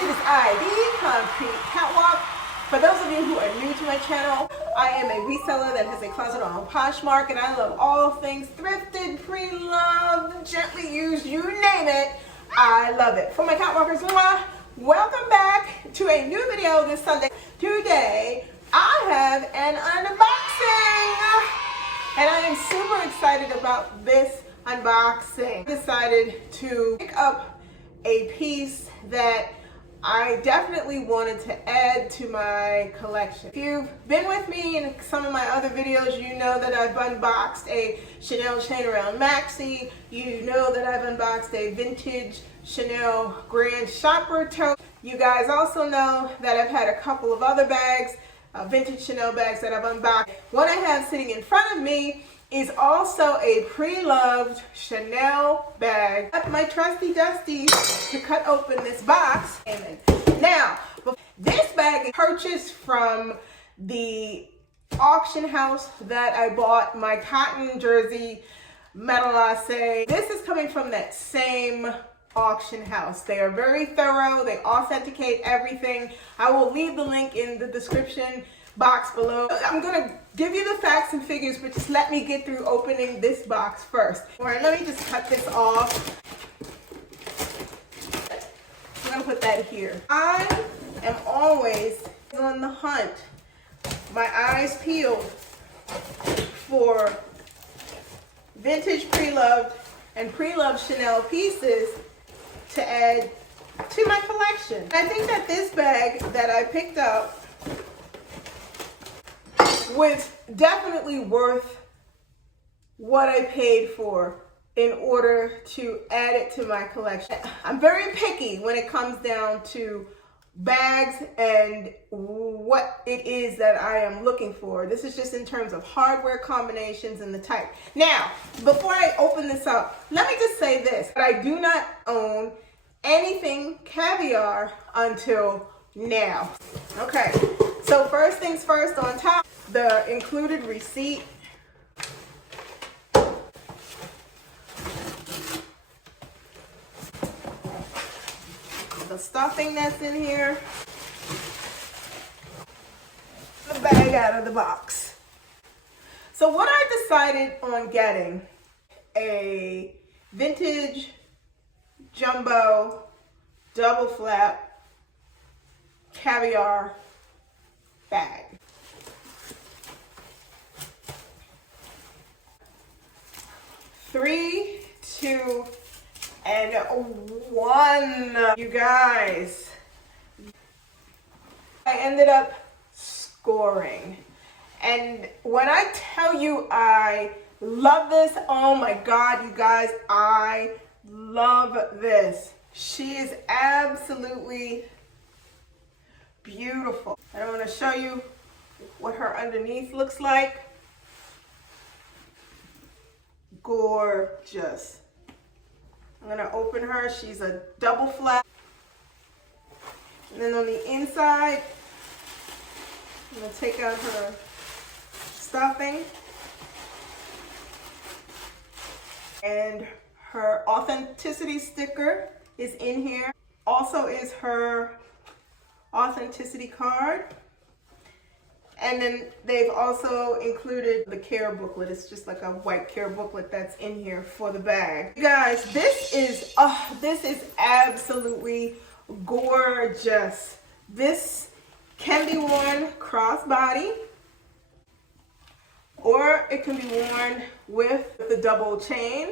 it is I, the Concrete Catwalk. For those of you who are new to my channel, I am a reseller that has a closet on Poshmark, and I love all things thrifted, pre-loved, gently used, you name it. I love it. For my Catwalkers, welcome back to a new video this Sunday. Today, I have an unboxing, and I am super excited about this unboxing. I decided to pick up a piece that I definitely wanted to add to my collection. If you've been with me in some of my other videos, you know that I've unboxed a Chanel chain around maxi. You know that I've unboxed a vintage Chanel Grand Shopper tote. You guys also know that I've had a couple of other bags, vintage Chanel bags that I've unboxed. What I have sitting in front of me is also a pre-loved Chanel bag. My trusty dusty to cut open this box. Now, this bag is purchased from the auction house that I bought my cotton jersey metalace. This is coming from that same auction house. They are very thorough. They authenticate everything. I will leave the link in the description box below. I'm gonna give you the facts and figures, but just let me get through opening this box first. All right, let me just cut this off. I'm gonna put that here. I am always on the hunt, my eyes peeled, for vintage pre-loved and pre-loved Chanel pieces to add to my collection. I think that this bag that I picked up was definitely worth what I paid for in order to add it to my collection. I'm very picky when it comes down to bags and what it is that I am looking for. This is just in terms of hardware combinations and the type. Now, before I open this up, let me just say this. I do not own anything Caviar until now. Okay, so first things first, on top, the included receipt. The stuffing that's in here. The bag out of the box. So what I decided on getting, a vintage jumbo double flap Caviar bag. 3, 2, and 1. You guys, I ended up scoring. And when I tell you I love this, oh my God, you guys, I love this. She is absolutely beautiful. And I want to show you what her underneath looks like. Gorgeous. I'm gonna open her. She's a double flap. And then on the inside, I'm gonna take out her stuffing. And her authenticity sticker is in here. Also is her authenticity card. And then they've also included the care booklet. It's just like a white care booklet that's in here for the bag. You guys, this is absolutely gorgeous. This can be worn crossbody, or it can be worn with the double chain.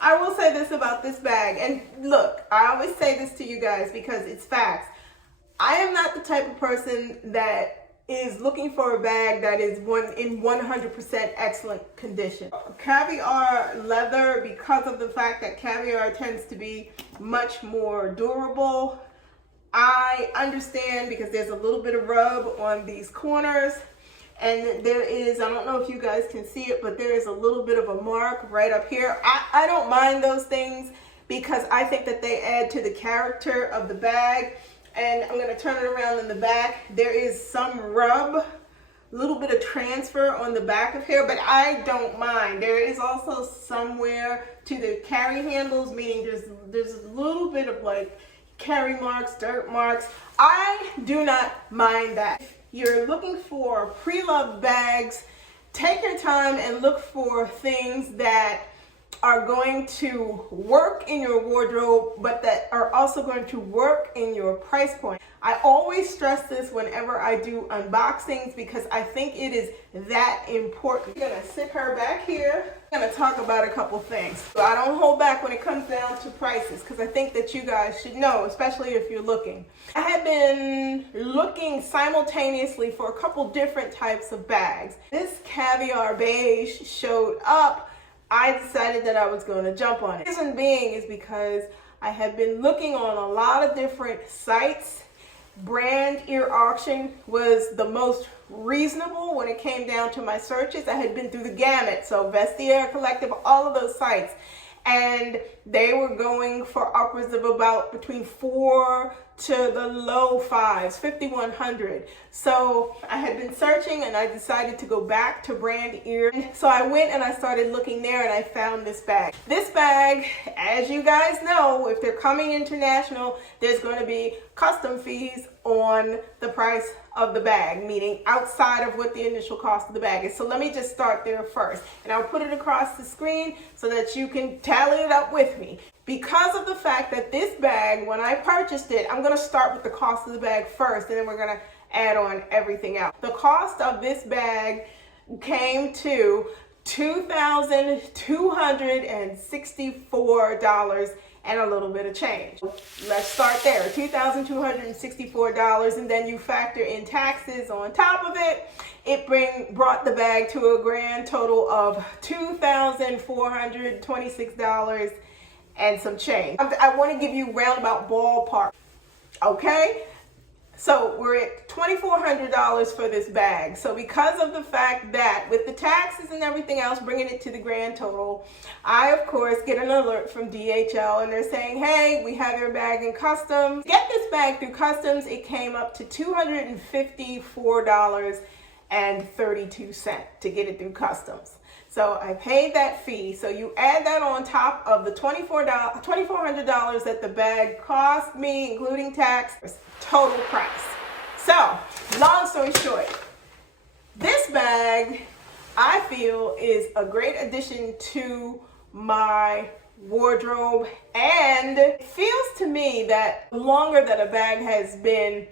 I will say this about this bag, and look, I always say this to you guys because it's facts. I am not the type of person that is looking for a bag that is in 100% excellent condition. Caviar leather, because of the fact that Caviar tends to be much more durable. I understand because there's a little bit of rub on these corners, and there is, I don't know if you guys can see it, but there is a little bit of a mark right up here. I don't mind those things because I think that they add to the character of the bag. And I'm going to turn it around in the back. There is some rub, a little bit of transfer on the back of here, but I don't mind. There is also somewhere to the carry handles, meaning there's a little bit of like carry marks, dirt marks. I do not mind that. If you're looking for pre-loved bags, take your time and look for things that are going to work in your wardrobe, but that are also going to work in your price point. I always stress this whenever I do unboxings because I think it is that important. I'm gonna sit her back here. I'm gonna talk about a couple things. So I don't hold back when it comes down to prices because I think that you guys should know, especially if you're looking. I have been looking simultaneously for a couple different types of bags. This Caviar Beige showed up. I decided that I was going to jump on it. The reason being is because I had been looking on a lot of different sites. Brand Ear Auction was the most reasonable when it came down to my searches. I had been through the gamut, so Vestiaire Collective, all of those sites, and they were going for upwards of about between 4 to the low 5s, 5,100. So I had been searching and I decided to go back to Brand Ear. So I went and I started looking there and I found this bag. This bag, as you guys know, if they're coming international, there's going to be custom fees on the price of the bag, meaning outside of what the initial cost of the bag is. So let me just start there first, and I'll put it across the screen so that you can tally it up with me. Because of the fact that this bag, when I purchased it, I'm going to start with the cost of the bag first, and then we're going to add on everything else. The cost of this bag came to $2,264 and a little bit of change. Let's start there, $2,264, and then you factor in taxes on top of it. It brought the bag to a grand total of $2,426 and some change. I want to give you roundabout ballpark, okay? So we're at $2,400 for this bag. So because of the fact that with the taxes and everything else, bringing it to the grand total, I of course get an alert from DHL and they're saying, hey, we have your bag in customs. Get this bag through customs, it came up to $254.32 to get it through customs. So I paid that fee. So you add that on top of the $2,400 that the bag cost me, including tax, total price. So long story short, this bag I feel is a great addition to my wardrobe, and it feels to me that the longer that a bag has been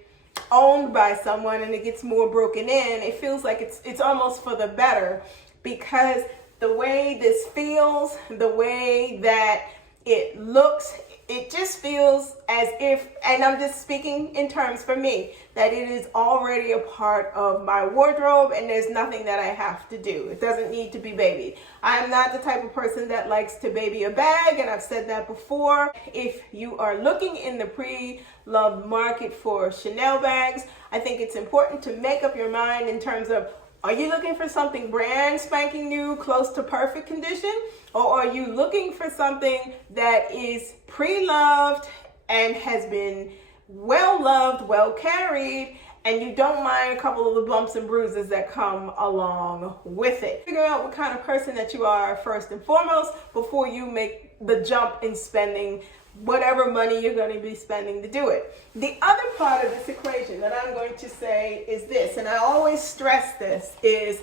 owned by someone and it gets more broken in, it feels like it's almost for the better. Because the way this feels, the way that it looks, it just feels as if, and I'm just speaking in terms for me, that it is already a part of my wardrobe and there's nothing that I have to do. It doesn't need to be babied. I'm not the type of person that likes to baby a bag, and I've said that before. If you are looking in the pre-loved market for Chanel bags, I think it's important to make up your mind in terms of, are you looking for something brand spanking new, close to perfect condition? Or are you looking for something that is pre-loved and has been well loved, well carried, and you don't mind a couple of the bumps and bruises that come along with it? Figure out what kind of person that you are first and foremost before you make the jump in spending whatever money you're going to be spending to do it. The other part of this equation that I'm going to say is this, and I always stress this, is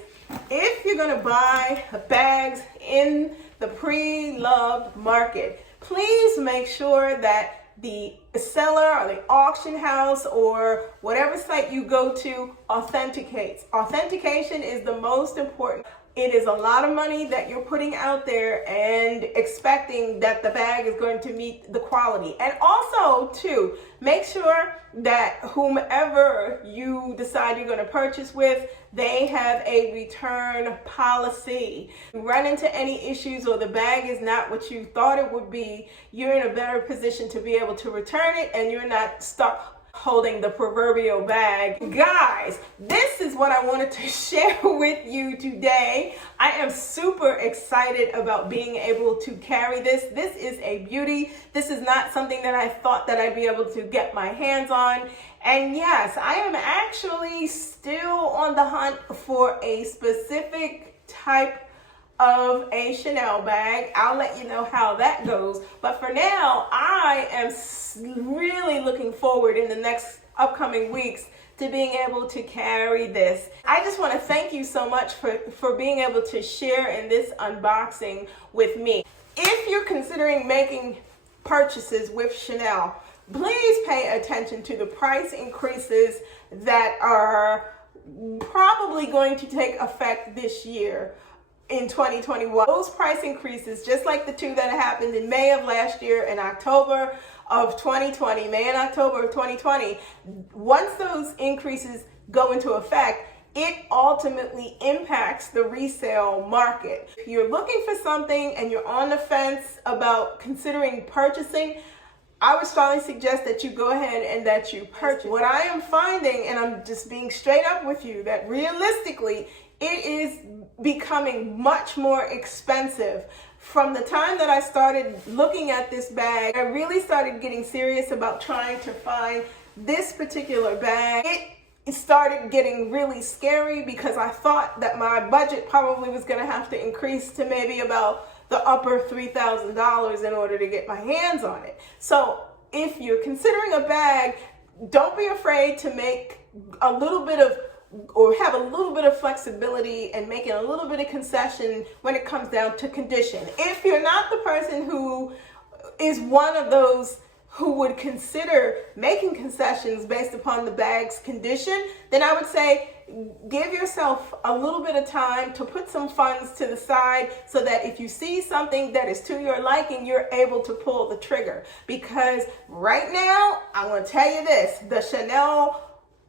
if you're going to buy bags in the pre-loved market, please make sure that the seller or the auction house or whatever site you go to authenticates. Authentication is the most important. It is a lot of money that you're putting out there and expecting that the bag is going to meet the quality. And also, too, make sure that whomever you decide you're going to purchase with, they have a return policy. If you run into any issues or the bag is not what you thought it would be, you're in a better position to be able to return it and you're not stuck holding the proverbial bag. Guys, this is what I wanted to share with you today. I am super excited about being able to carry this. This is a beauty. This is not something that I thought that I'd be able to get my hands on. And yes, I am actually still on the hunt for a specific type of a Chanel bag. I'll let you know how that goes. But for now, I am really looking forward in the next upcoming weeks to being able to carry this. I just want to thank you so much for being able to share in this unboxing with me. If you're considering making purchases with Chanel, please pay attention to the price increases that are probably going to take effect this year in 2021. Those price increases, just like the two that happened in May of last year and October of 2020, May and October of 2020, once those increases go into effect, it ultimately impacts the resale market. If you're looking for something and you're on the fence about considering purchasing, I would strongly suggest that you go ahead and that you purchase. What I am finding, and I'm just being straight up with you, that realistically, it is becoming much more expensive. From the time that I started looking at this bag, I really started getting serious about trying to find this particular bag. It started getting really scary because I thought that my budget probably was going to have to increase to maybe about the upper $3,000 in order to get my hands on it. So if you're considering a bag, don't be afraid to make a little bit of, or have a little bit of flexibility and making a little bit of concession when it comes down to condition. If you're not the person who is one of those who would consider making concessions based upon the bag's condition, then I would say give yourself a little bit of time to put some funds to the side so that if you see something that is to your liking, you're able to pull the trigger. Because right now, I'm going to tell you this, the Chanel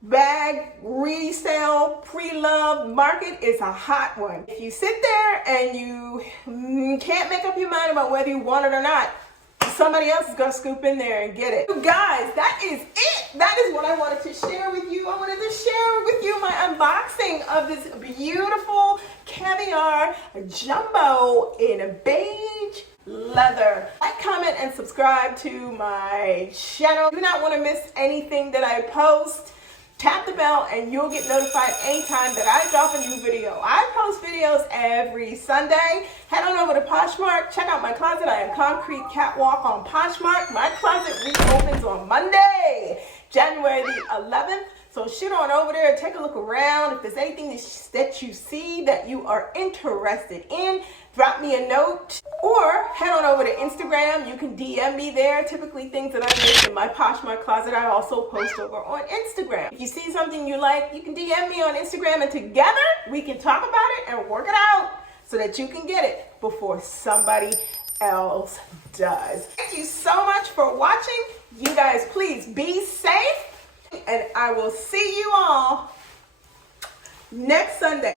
bag resale pre-loved market is a hot one. If you sit there and you can't make up your mind about whether you want it or not, somebody else is going to scoop in there and get it. You guys, that is it. That is what I wanted to share with you. I wanted to share with you my unboxing of this beautiful Caviar jumbo in a beige leather. Like, comment, and subscribe to my channel. Do not want to miss anything that I post. Tap the bell and you'll get notified anytime that I drop a new video. I post videos every Sunday. Head on over to Poshmark. Check out my closet. I am Concrete Catwalk on Poshmark. My closet reopens on Monday, January the 11th. So shoot on over there, take a look around. If there's anything that you see that you are interested in, drop me a note. Or head on over to Instagram. You can DM me there. Typically things that I make in my Poshmark closet, I also post over on Instagram. If you see something you like, you can DM me on Instagram, and together we can talk about it and work it out so that you can get it before somebody else does. Thank you so much for watching. You guys, please be safe, and I will see you all next Sunday.